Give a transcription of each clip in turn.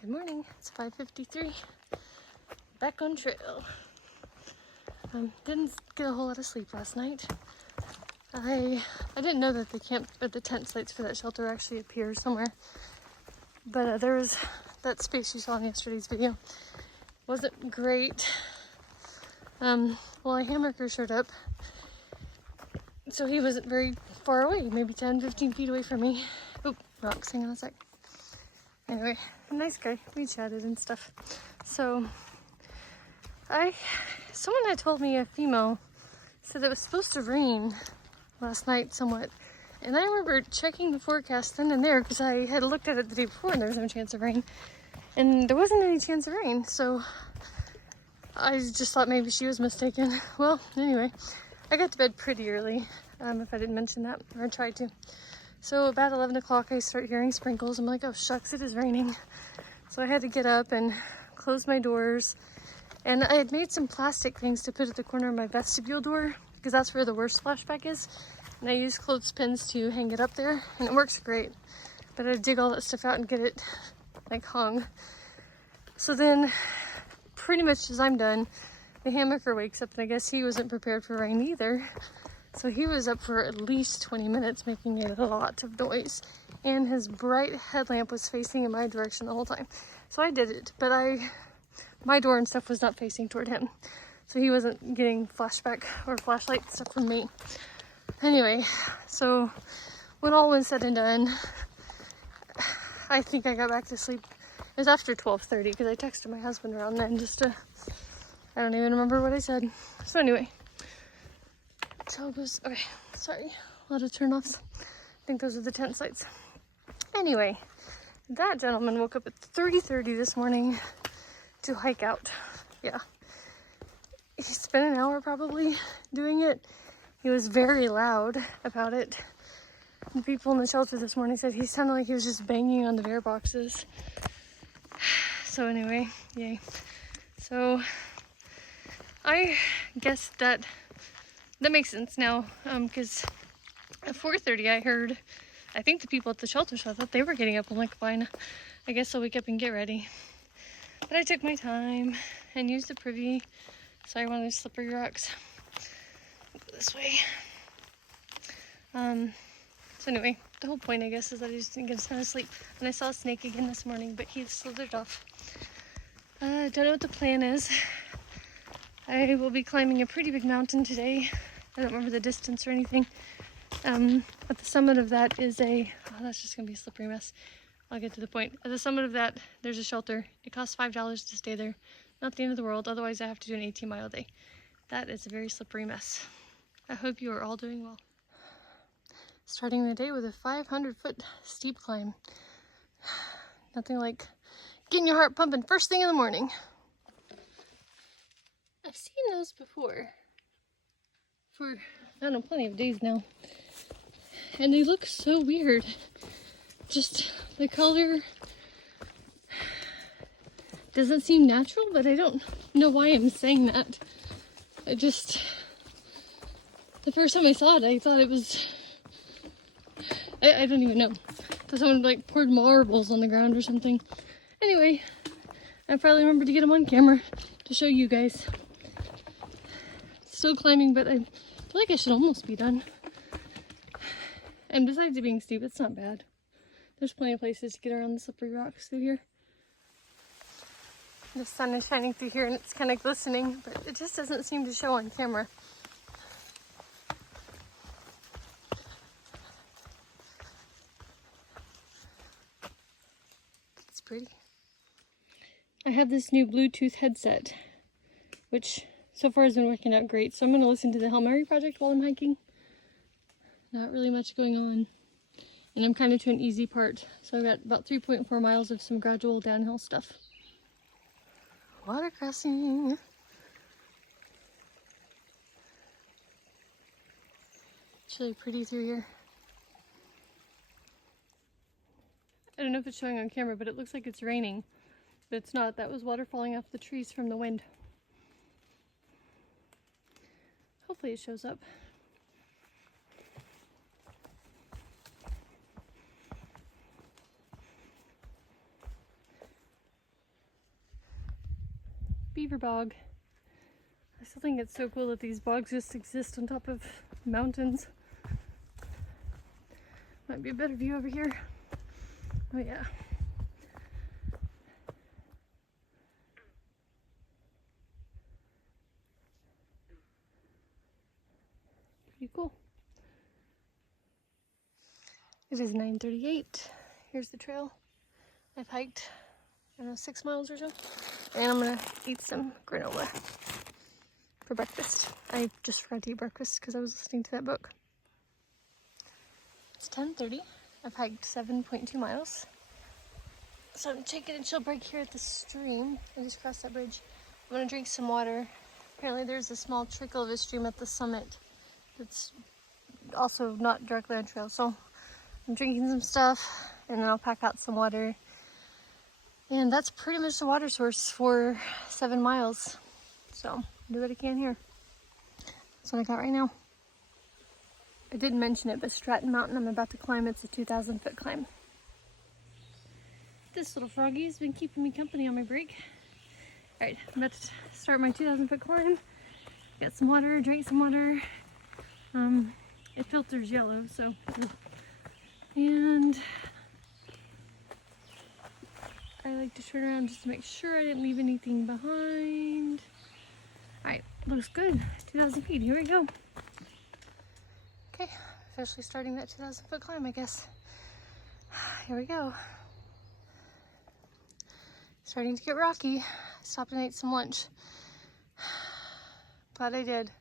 Good morning, it's 5:53. Back on trail. Didn't get a whole lot of sleep last night. I didn't know that the tent sites for that shelter actually appear somewhere. But there was that space you saw in yesterday's video. Wasn't great. Well, a hammocker showed up. So he wasn't very far away, maybe 10-15 feet away from me. Oh, rocks, hang on a sec. Anyway, nice guy. We chatted and stuff. So, someone had told me, a female, said it was supposed to rain last night somewhat. And I remember checking the forecast then and there because I had looked at it the day before and there was no chance of rain. And there wasn't any chance of rain, so I just thought maybe she was mistaken. Well, anyway, I got to bed pretty early, if I didn't mention that, or I tried to. So about 11 o'clock, I start hearing sprinkles. I'm like, oh shucks, it is raining. So I had to get up and close my doors. And I had made some plastic things to put at the corner of my vestibule door because that's where the worst splashback is. And I used clothespins to hang it up there, and it works great. But I had to dig all that stuff out and get it like hung. So then, pretty much as I'm done, the hammocker wakes up, and I guess he wasn't prepared for rain either. So he was up for at least 20 minutes making a lot of noise. And his bright headlamp was facing in my direction the whole time. So I did it, but my door and stuff was not facing toward him. So he wasn't getting flashback or flashlight stuff from me. Anyway, so when all was said and done, I think I got back to sleep. It was after 12:30 because I texted my husband around then just to, I don't even remember what I said. So anyway. So it goes, okay, sorry, a lot of turnoffs. I think those are the tent sites. Anyway, that gentleman woke up at 3:30 this morning to hike out. Yeah. He spent an hour probably doing it. He was very loud about it. The people in the shelter this morning said he sounded like he was just banging on the bear boxes. So anyway, yay. So I guess that makes sense now, because at 4:30 I think the people at the shelter, so I thought they were getting up. I'm like, fine, I guess I'll wake up and get ready. But I took my time and used the privy. Sorry, one of those slippery rocks. Go this way. So anyway, the whole point, I guess, is that I just didn't get a ton of sleep. And I saw a snake again this morning, but he slithered off. Don't know what the plan is. I will be climbing a pretty big mountain today. I don't remember the distance or anything. At the summit of that is that's just gonna be a slippery mess. I'll get to the point. At the summit of that, there's a shelter. It costs $5 to stay there. Not the end of the world, otherwise I have to do an 18-mile day. That is a very slippery mess. I hope you are all doing well. Starting the day with a 500-foot steep climb. Nothing like getting your heart pumping first thing in the morning. I've seen those before for, I don't know, plenty of days now. And they look so weird. Just the color doesn't seem natural, but I don't know why I'm saying that. The first time I saw it, I thought it was, I don't even know. I thought someone like poured marbles on the ground or something. Anyway, I probably remembered to get them on camera to show you guys. Still climbing, but I feel like I should almost be done. And besides it being steep, it's not bad. There's plenty of places to get around the slippery rocks through here. The sun is shining through here and it's kind of glistening, but it just doesn't seem to show on camera. It's pretty. I have this new Bluetooth headset, which so far has been working out great. So I'm going to listen to the Hail Mary Project while I'm hiking. Not really much going on. And I'm kind of to an easy part. So I've got about 3.4 miles of some gradual downhill stuff. Water crossing. It's really pretty through here. I don't know if it's showing on camera, but it looks like it's raining. But it's not. That was water falling off the trees from the wind. Hopefully it shows up. beaver bog. I still think it's so cool that these bogs just exist on top of mountains. Might be a better view over here. Oh yeah. Pretty cool. It is 9:38. Here's the trail. I've hiked, I don't know, 6 miles or so. And I'm gonna eat some granola for breakfast. I just forgot to eat breakfast because I was listening to that book. It's 10:30. I've hiked 7.2 miles. So I'm taking a chill break here at the stream. I just crossed that bridge. I'm gonna drink some water. Apparently there's a small trickle of a stream at the summit that's also not directly on trail. So I'm drinking some stuff and then I'll pack out some water. And that's pretty much the water source for 7 miles. So do what I can here. That's what I got right now. I didn't mention it, but Stratton Mountain I'm about to climb, it's a 2,000-foot climb. This little froggy's been keeping me company on my break. Alright, I'm about to start my 2,000-foot climb. Get some water, drink some water. It filters yellow, so. And I like to turn around just to make sure I didn't leave anything behind. Alright, looks good. 2,000 feet, here we go. Okay, officially starting that 2,000-foot climb, I guess. Here we go. Starting to get rocky. I stopped and ate some lunch. Glad I did.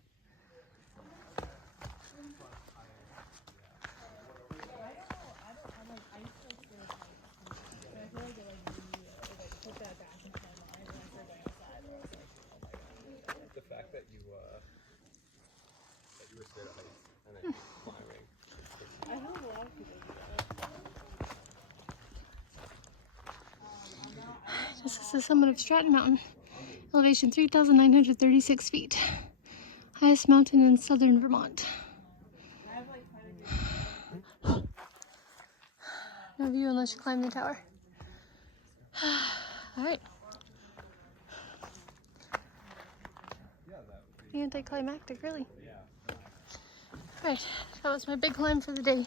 The fact that you were scared of heights and then climbing. I know a lot of people do that. This is the summit of Stratton Mountain. Elevation 3,936 feet. Highest mountain in southern Vermont. No view unless you climb the tower. Alright. Anticlimactic, really. Alright, that was my big climb for the day.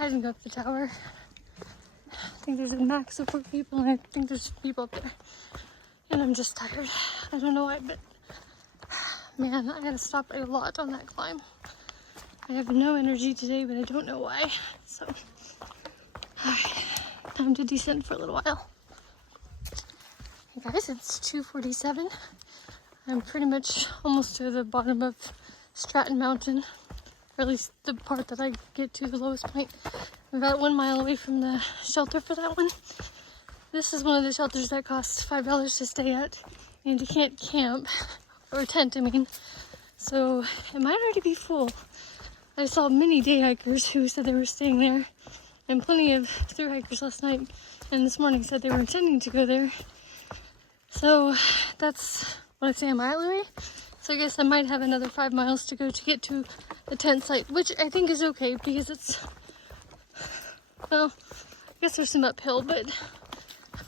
I didn't go up the tower. I think there's a max of 4 people, and I think there's people up there. And I'm just tired. I don't know why, but man, I gotta stop a lot on that climb. I have no energy today, but I don't know why. So, alright, time to descend for a little while. Hey guys, it's 2:47. I'm pretty much almost to the bottom of Stratton Mountain, or at least the part that I get to, the lowest point. I'm about 1 mile away from the shelter for that one. This is one of the shelters that costs $5 to stay at, and you can't camp, or tent, I mean. So it might already be full. I saw many day hikers who said they were staying there, and plenty of through hikers last night and this morning said they were intending to go there. So that's what I say a mile away. So I guess I might have another 5 miles to go to get to the tent site, which I think is okay because it's, well, I guess there's some uphill, but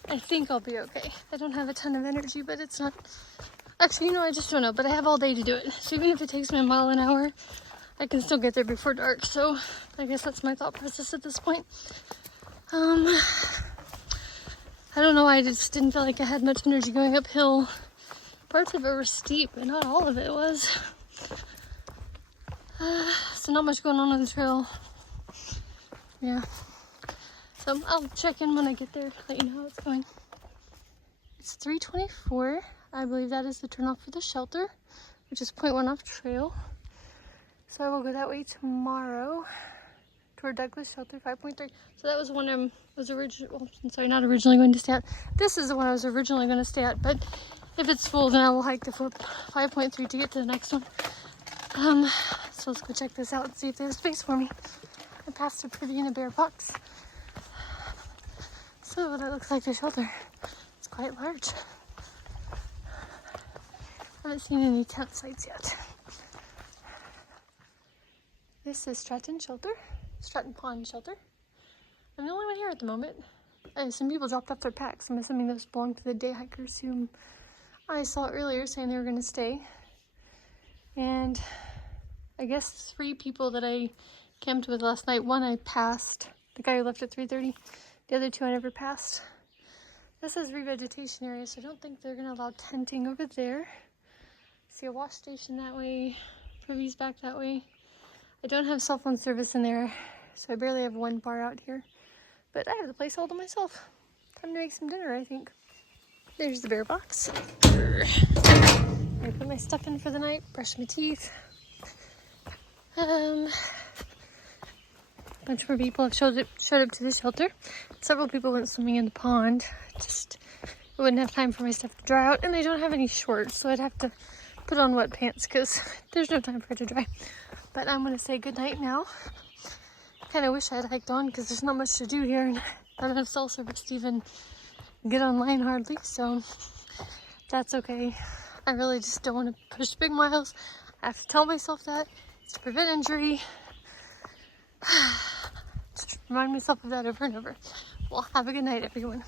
I think I'll be okay. I don't have a ton of energy, but it's not, actually, you know, I just don't know, but I have all day to do it. So even if it takes me 1 mile an hour, I can still get there before dark. So I guess that's my thought process at this point. I don't know why I just didn't feel like I had much energy going uphill. Parts of it were steep, but not all of it was. So not much going on the trail. Yeah. So I'll check in when I get there, let you know how it's going. It's 3:24. I believe that is the turnoff for the shelter, which is 0.1 off trail. So I will go that way tomorrow toward Douglas Shelter 5.3. So that was the one I was not originally going to stay at. This is the one I was originally going to stay at, but if it's full, then I will hike the 5.3 to get to the next one. So let's go check this out and see if there's space for me. I passed a pretty in a bear box. So that looks like the shelter. It's quite large. I haven't seen any tent sites yet. This is Stratton Pond Shelter. I'm the only one here at the moment. Some people dropped off their packs. I'm assuming those belong to the day hikers whom I saw earlier saying they were going to stay. And I guess 3 people that I camped with last night, one I passed, the guy who left at 3:30. The other 2 I never passed. This is revegetation area, so I don't think they're going to allow tenting over there. See a wash station that way, privies back that way. I don't have cell phone service in there, so I barely have one bar out here. But I have the place all to myself. Time to make some dinner, I think. There's the bear box. I put my stuff in for the night, brush my teeth. A bunch more people have showed up to the shelter. Several people went swimming in the pond. Just I wouldn't have time for my stuff to dry out, and I don't have any shorts, so I'd have to put on wet pants because there's no time for it to dry. But I'm gonna say goodnight now. Kind of wish I had hiked on because there's not much to do here, and I don't have cell service to even get online hardly, so that's okay. I really just don't want to push big miles. I have to tell myself that. It's to prevent injury. Just remind myself of that over and over. Well, have a good night, everyone.